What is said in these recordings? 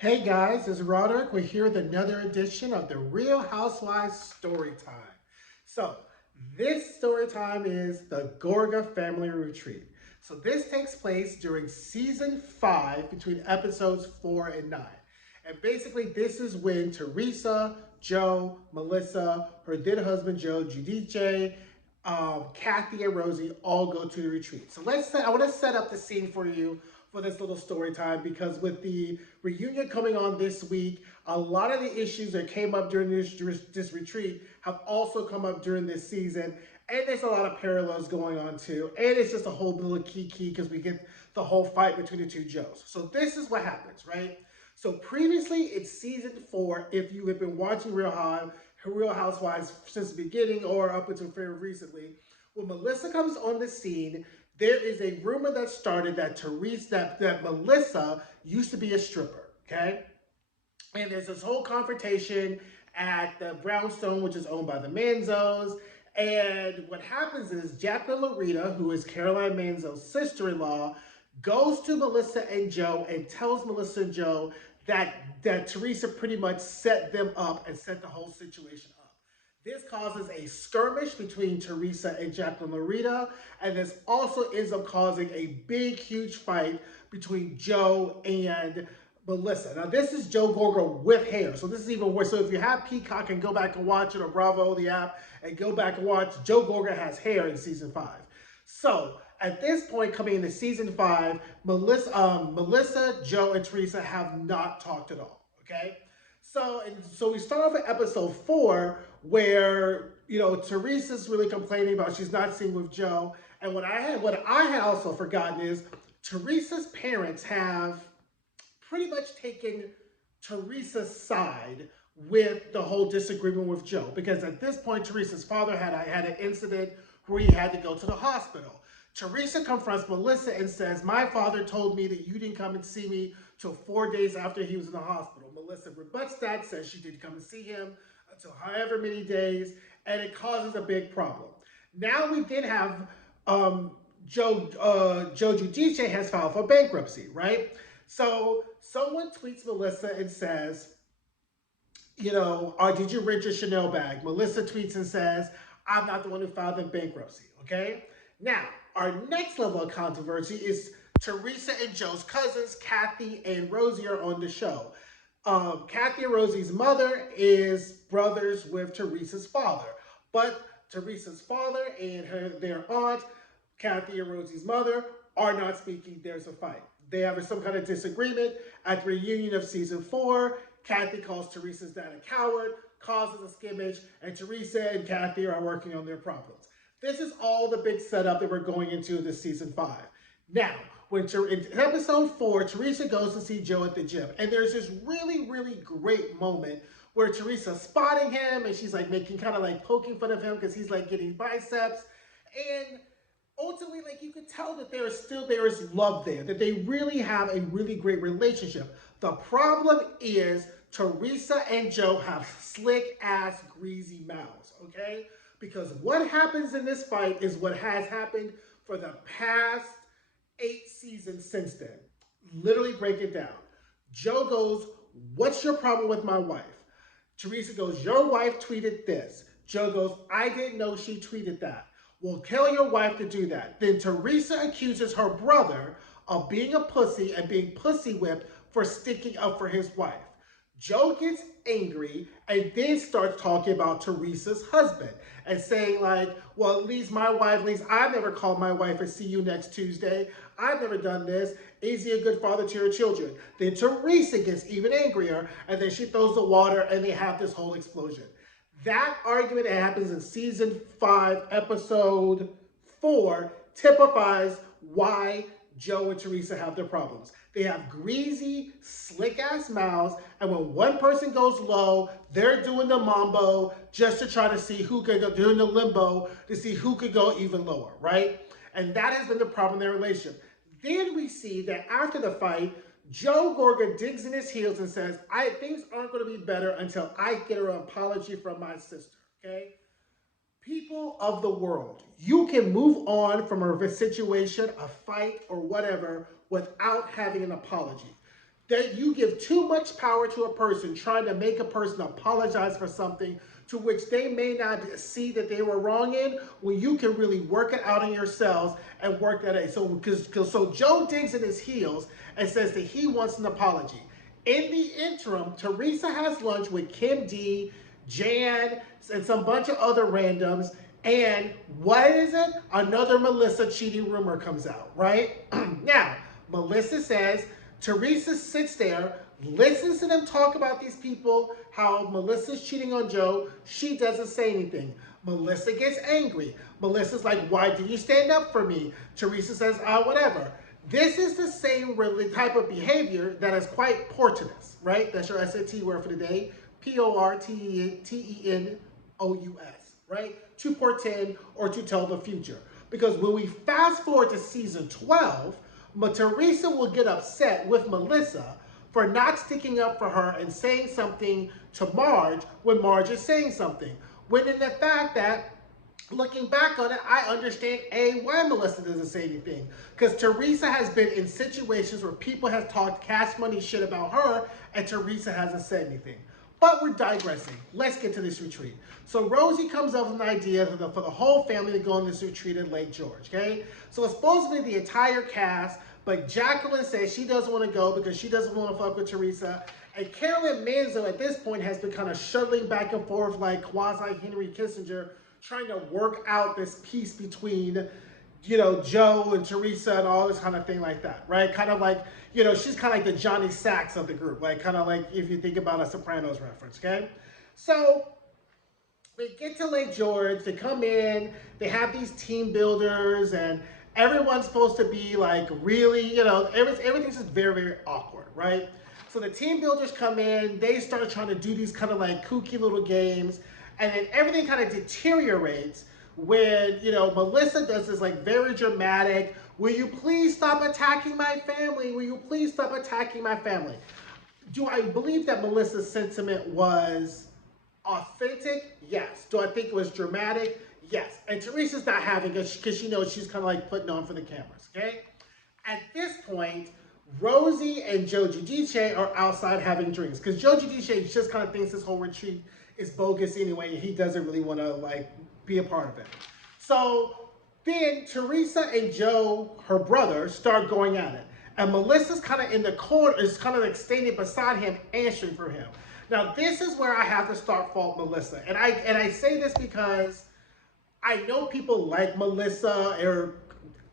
Hey guys, it's Roderick. We're here with another edition of the Real Housewives Storytime. So, this story time is the Gorga Family Retreat. So, this takes place during season 5 between episodes 4 and 9. And basically, this is when Teresa, Joe, Melissa, her then husband Joe, Giudice, Kathy, and Rosie all go to the retreat. So I want to set up the scene for you for this little story time because with the reunion coming on this week, a lot of the issues that came up during this retreat have also come up during this season. And there's a lot of parallels going on too. And it's just a whole little key because we get the whole fight between the two Joes. So this is what happens, right? So previously, it's season 4. If you have been watching Real Housewives since the beginning or up until very recently, when Melissa comes on the scene, there is a rumor that started that that Melissa used to be a stripper. Okay, and there's this whole confrontation at the Brownstone, which is owned by the Manzos. And what happens is Jacqueline Loretta, who is Caroline Manzo's sister-in-law, goes to Melissa and Joe and tells Melissa and Joe that Teresa pretty much set them up and set the whole situation up. This causes a skirmish between Teresa and Jacqueline Loretta, and this also ends up causing a big, huge fight between Joe and Melissa. Now, this is Joe Gorga with hair, so this is even worse. So if you have Peacock and go back and watch it, or Bravo, the app, and go back and watch, Joe Gorga has hair in season 5. So at this point, coming into season 5, Melissa, Joe, and Teresa have not talked at all. Okay, so we start off at episode 4, where Teresa's really complaining about she's not seeing with Joe, and what I had also forgotten is Teresa's parents have pretty much taken Teresa's side with the whole disagreement with Joe. Because at this point, Teresa's father had an incident where he had to go to the hospital. Teresa confronts Melissa and says, "My father told me that you didn't come and see me till 4 days after he was in the hospital." Melissa rebuts that, says she didn't come and see him until however many days, and it causes a big problem. Now we did have Joe Giudice has filed for bankruptcy, right? So someone tweets Melissa and says, did you rent your Chanel bag? Melissa tweets and says, "I'm not the one who filed in bankruptcy." Okay. Now, our next level of controversy is Teresa and Joe's cousins, Kathy and Rosie, are on the show. Kathy and Rosie's mother is brothers with Teresa's father, but Teresa's father and their aunt, Kathy and Rosie's mother, are not speaking. There's a fight. They have some kind of disagreement at the reunion of season 4. Kathy calls Teresa's dad a coward, causes a skimmage, and Teresa and Kathy are working on their problems. This is all the big setup that we're going into this season 5. Now, in episode 4, Teresa goes to see Joe at the gym, and there's this really, really great moment where Teresa's spotting him, and she's like making kind of like poking fun of him because he's like getting biceps, and ultimately, like, you could tell that there is love there, that they really have a really great relationship. The problem is Teresa and Joe have slick ass greasy mouths, okay? Because what happens in this fight is what has happened for the past 8 seasons since then. Literally break it down. Joe goes, "What's your problem with my wife?" Teresa goes, "Your wife tweeted this." Joe goes, "I didn't know she tweeted that." "Well, tell your wife to do that." Then Teresa accuses her brother of being a pussy and being pussy whipped for sticking up for his wife. Joe gets angry and then starts talking about Teresa's husband and saying, like, "Well, at least at least I've never called my wife and see you next Tuesday. I've never done this. Is he a good father to your children?" Then Teresa gets even angrier, and then she throws the water and they have this whole explosion. That argument that happens in season 5, episode 4, typifies why Joe and Teresa have their problems. They have greasy, slick ass mouths, and when one person goes low, they're doing the mambo just to try to see who could go, doing the limbo to see who could go even lower, right? And that has been the problem in their relationship. Then we see that after the fight, Joe Gorga digs in his heels and says, things aren't going to be better until I get an apology from my sister, okay? People of the world, you can move on from a situation, a fight, or whatever without having an apology. that you give too much power to a person, trying to make a person apologize for something to which they may not see that they were wrong in, when you can really work it out in yourselves and work that out. So Joe digs in his heels and says that he wants an apology. In the interim, Teresa has lunch with Kim D, Jan, and some bunch of other randoms. And what is it? Another Melissa cheating rumor comes out, right? Now, Melissa says, Teresa sits there, listens to them talk about these people, how Melissa's cheating on Joe. She doesn't say anything. Melissa gets angry. Melissa's like, why did you stand up for me? Teresa says, whatever. This is the same really type of behavior that is quite portentous, right? That's your SAT word for the day. Portentous, right? To portend or to tell the future. Because when we fast forward to season 12, Teresa will get upset with Melissa for not sticking up for her and saying something to Marge when Marge is saying something. When in the fact that, looking back on it, I understand why Melissa doesn't say anything. Because Teresa has been in situations where people have talked cash money shit about her and Teresa hasn't said anything. But we're digressing. Let's get to this retreat. So Rosie comes up with an idea for the whole family to go on this retreat at Lake George, okay? So it's supposed to be the entire cast, but Jacqueline says she doesn't want to go because she doesn't want to fuck with Teresa. And Carolyn Manzo at this point has been kind of shuttling back and forth like quasi-Henry Kissinger, trying to work out this peace between, Joe and Teresa and all this kind of thing like that, right? Kind of like, she's kind of like the Johnny Sacks of the group, like kind of like if you think about a Sopranos reference, okay? So they get to Lake George, they come in, they have these team builders, and everyone's supposed to be like really, everything's just very, very awkward, right? So the team builders come in, they start trying to do these kind of like kooky little games, and then everything kind of deteriorates when, Melissa does this like very dramatic, will you please stop attacking my family? Will you please stop attacking my family? Do I believe that Melissa's sentiment was authentic? Yes. Do I think it was dramatic? Yes. And Teresa's not having it because she knows she's kind of like putting on for the cameras, okay? At this point, Rosie and Joe Giudice are outside having drinks because Joe Giudice just kind of thinks this whole retreat is bogus anyway, and he doesn't really want to like be a part of it. So then Teresa and Joe, her brother, start going at it. And Melissa's kind of in the corner, is kind of like standing beside him, answering for him. Now this is where I have to start fault Melissa. And I say this because I know people like Melissa or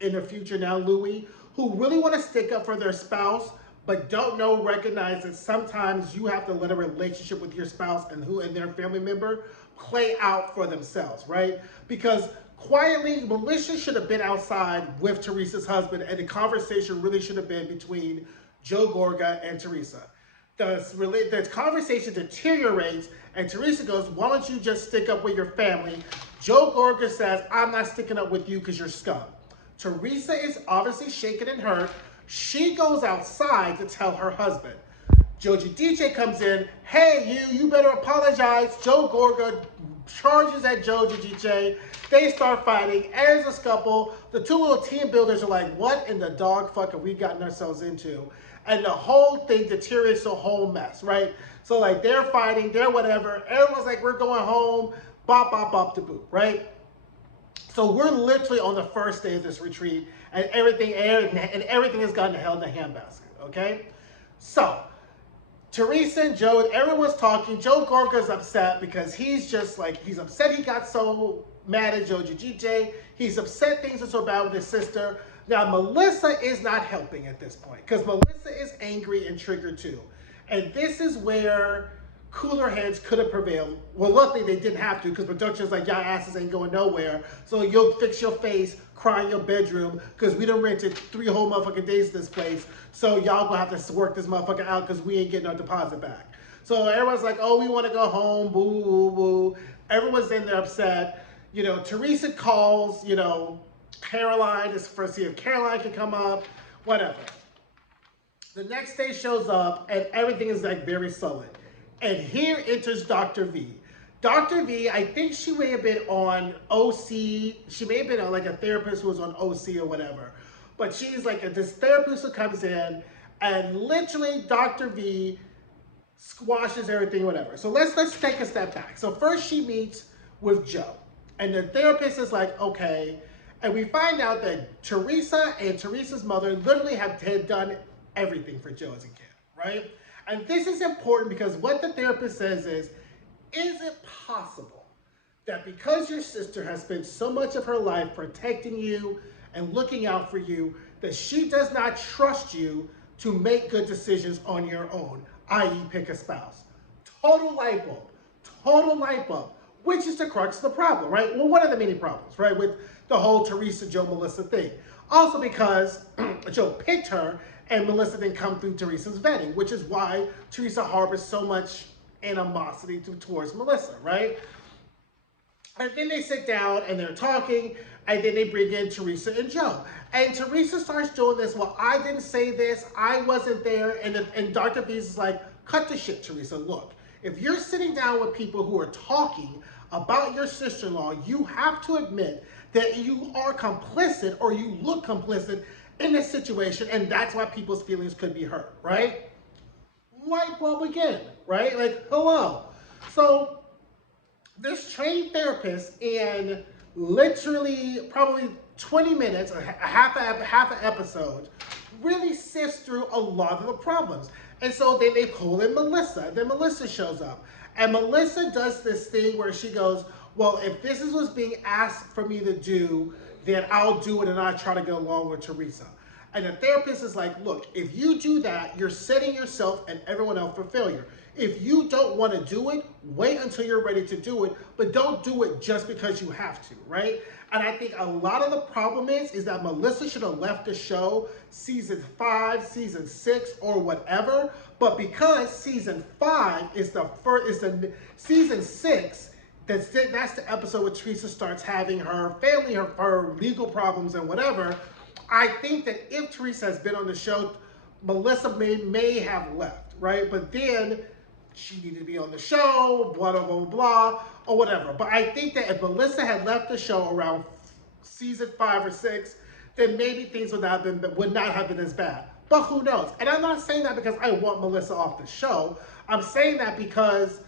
in the future now Louie, who really want to stick up for their spouse, but don't recognize that sometimes you have to let a relationship with your spouse and their family member play out for themselves, right? Because quietly, Melissa should have been outside with Teresa's husband, and the conversation really should have been between Joe Gorga and Teresa. The conversation deteriorates, and Teresa goes, why don't you just stick up with your family? Joe Gorga says, I'm not sticking up with you because you're scum. Teresa is obviously shaken and hurt. She goes outside to tell her husband. Joe Giudice comes in, hey, you better apologize. Joe Gorga charges at Joe Giudice. They start fighting. There's a scuffle. The two little team builders are like, what in the dog fuck have we gotten ourselves into? And the whole thing deteriorates to a whole mess, right? So like they're fighting, they're whatever. Everyone's like, we're going home. Bop, bop, bop, to boot, right? So we're literally on the first day of this retreat, and everything has gone to hell in the handbasket, okay? So Teresa and Joe, everyone's talking. Joe Gorga's upset because he's upset he got so mad at Joe Giudice. He's upset things are so bad with his sister. Now, Melissa is not helping at this point because Melissa is angry and triggered too. And this is where cooler heads could have prevailed. Well, luckily they didn't have to because production's like, y'all asses ain't going nowhere. So you'll fix your face, cry in your bedroom because we done rented 3 whole motherfucking days to this place. So y'all gonna have to work this motherfucker out because we ain't getting our deposit back. So everyone's like, oh, we want to go home, boo, boo, boo. Everyone's in there upset. Teresa calls, Caroline to see if Caroline can come up, whatever. The next day shows up and everything is like very sullen. And here enters Dr. V. Dr. V, I think she may have been on OC. She may have been like a therapist who was on OC or whatever. But she's like this therapist who comes in And literally, Dr. V squashes everything, whatever. So let's take a step back. So first she meets with Joe, and the therapist is like, okay, and we find out that Teresa and Teresa's mother literally had done everything for Joe as a kid, right? And this is important because what the therapist says is it possible that because your sister has spent so much of her life protecting you and looking out for you, that she does not trust you to make good decisions on your own, i.e. pick a spouse? Total light bulb. Total light bulb. Which is the crux of the problem, right? Well, one of the many problems, right, with the whole Teresa, Joe, Melissa thing. Also because Joe picked her and Melissa didn't come through Teresa's vetting, which is why Teresa harbors so much animosity towards Melissa, right? And then they sit down and they're talking, and then they bring in Teresa and Joe. And Teresa starts doing this, well, I didn't say this, I wasn't there, and Dr. Bees is like, cut the shit, Teresa, look. If you're sitting down with people who are talking about your sister-in-law, you have to admit that you are complicit, or you look complicit in this situation, and that's why people's feelings could be hurt, right? Light bulb again, right? Like, hello. So, this trained therapist in literally probably 20 minutes, or half an episode, really sifts through a lot of the problems. And so then they pull in Melissa. Then Melissa shows up. And Melissa does this thing where she goes, well, if this is what's being asked for me to do, then I'll do it and I'll try to get along with Teresa. And the therapist is like, look, if you do that, you're setting yourself and everyone else for failure. If you don't want to do it, wait until you're ready to do it, but don't do it just because you have to, right? And I think a lot of the problem is that Melissa should have left the show season 5, season 6, or whatever, but because season 5 is season 6, that's the episode where Teresa starts having her family, her legal problems and whatever. I think that if Teresa has been on the show, Melissa may have left, right? But then she needed to be on the show, blah, blah, blah, blah, or whatever. But I think that if Melissa had left the show around season 5 or 6, then maybe things would not have been as bad. But who knows? And I'm not saying that because I want Melissa off the show. I'm saying that because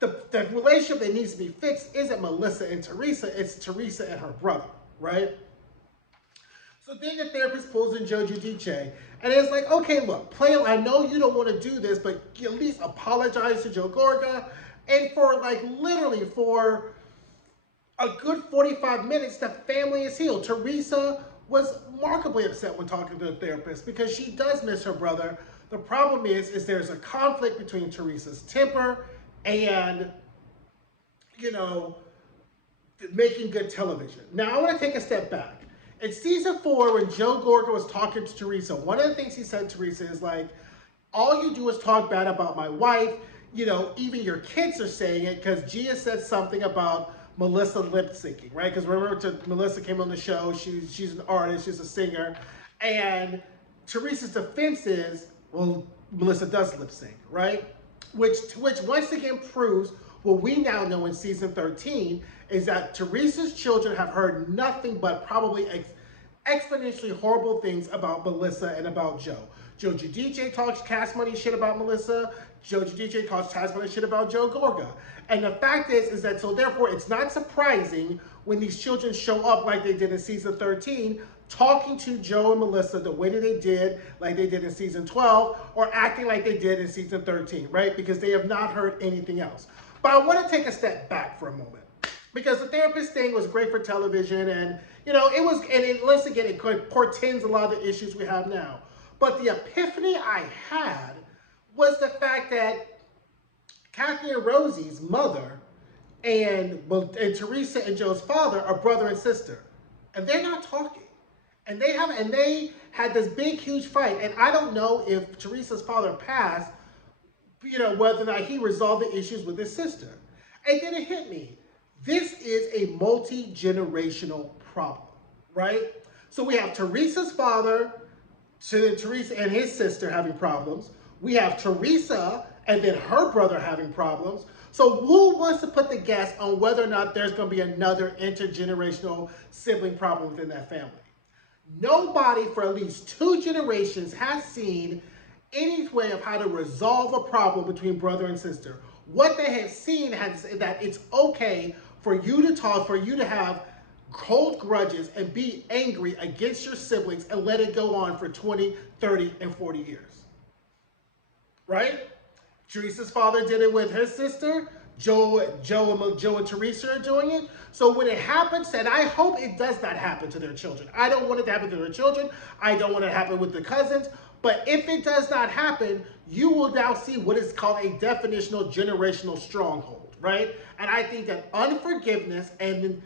the relationship that needs to be fixed isn't Melissa and Teresa, it's Teresa and her brother, right? So then the therapist pulls in Joe Giudice, and it's like, okay, look, I know you don't want to do this, but at least apologize to Joe Gorga. And for literally for a good 45 minutes, the family is healed. Teresa was remarkably upset when talking to the therapist because she does miss her brother. The problem is there's a conflict between Teresa's temper and, making good television. Now, I want to take a step back. In season 4, when Joe Gorga was talking to Teresa, one of the things he said to Teresa is like, all you do is talk bad about my wife. Even your kids are saying it because Gia said something about Melissa lip syncing, right? Because remember, Melissa came on the show. She's an artist. She's a singer. And Teresa's defense is, well, Melissa does lip sync, right? Which once again proves what we now know in season 13 is that Teresa's children have heard nothing but probably exponentially horrible things about Melissa and about Joe. Joe Giudice talks cast money shit about Melissa. Joe Giudice talks cast money shit about Joe Gorga. And the fact is that, so therefore it's not surprising when these children show up like they did in season 13, talking to Joe and Melissa the way that they did, like they did in season 12, or acting like they did in season 13, right? Because they have not heard anything else. But I want to take a step back for a moment. Because the therapist thing was great for television, and once again, it portends a lot of the issues we have now. But the epiphany I had was the fact that Kathy and Rosie's mother and Teresa and Joe's father are brother and sister, and they're not talking. And they had this big, huge fight. And I don't know if Teresa's father passed, whether or not he resolved the issues with his sister. And then it hit me. This is a multi-generational problem, right? So we have Teresa's father, Teresa and his sister having problems. We have Teresa and then her brother having problems. So who wants to put the guess on whether or not there's going to be another intergenerational sibling problem within that family? Nobody for at least 2 generations has seen any way of how to resolve a problem between brother and sister. What they had seen has that it's okay for you to talk, for you to have hold grudges and be angry against your siblings and let it go on for 20, 30, and 40 years. Right? Teresa's father did it with his sister. Joe and Teresa are doing it. So when it happens, and I hope it does not happen to their children. I don't want it to happen to their children. I don't want it to happen with the cousins. But if it does not happen, you will now see what is called a definitional generational stronghold, right? And I think that unforgiveness and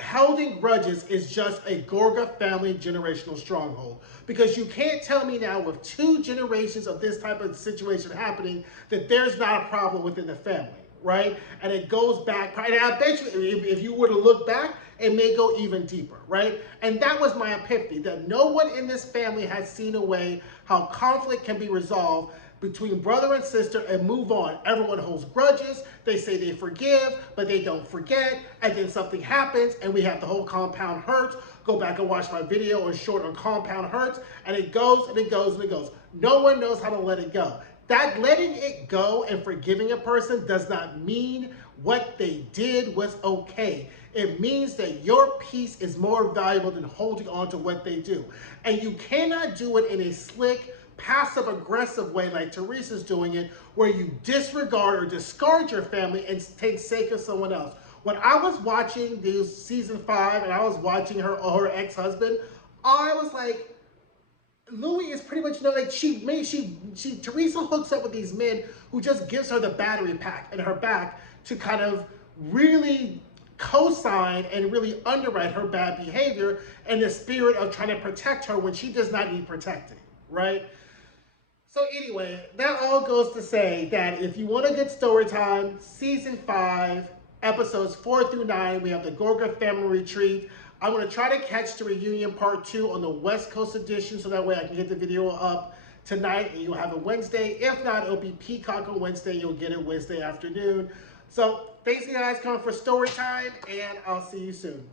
holding grudges is just a Gorga family generational stronghold. Because you can't tell me now with 2 generations of this type of situation happening that there's not a problem within the family, right? And it goes back, and I bet you if you were to look back, it may go even deeper, right? And that was my epiphany, that no one in this family has seen a way how conflict can be resolved between brother and sister and move on. Everyone holds grudges. They say they forgive, but they don't forget. And then something happens and we have the whole compound hurts. Go back and watch my video or short on compound hurts. And it goes and it goes and it goes. No one knows how to let it go. That letting it go and forgiving a person does not mean what they did was okay. It means that your peace is more valuable than holding on to what they do. And you cannot do it in a slick, passive-aggressive way like Teresa's doing it, where you disregard or discard your family and take sake of someone else. When I was watching this season 5 and I was watching her ex-husband, I was like, Louis is pretty much, like Teresa hooks up with these men who just gives her the battery pack in her back to kind of really co-sign and really underwrite her bad behavior in the spirit of trying to protect her when she does not need protecting, right? So anyway, that all goes to say that if you want a good story time, season 5, episodes 4 through 9, we have the Gorga Family Retreat. I'm going to try to catch the reunion part 2 on the West Coast edition so that way I can get the video up tonight and you'll have it Wednesday. If not, it'll be Peacock on Wednesday. You'll get it Wednesday afternoon. So thanks you guys coming for story time, and I'll see you soon.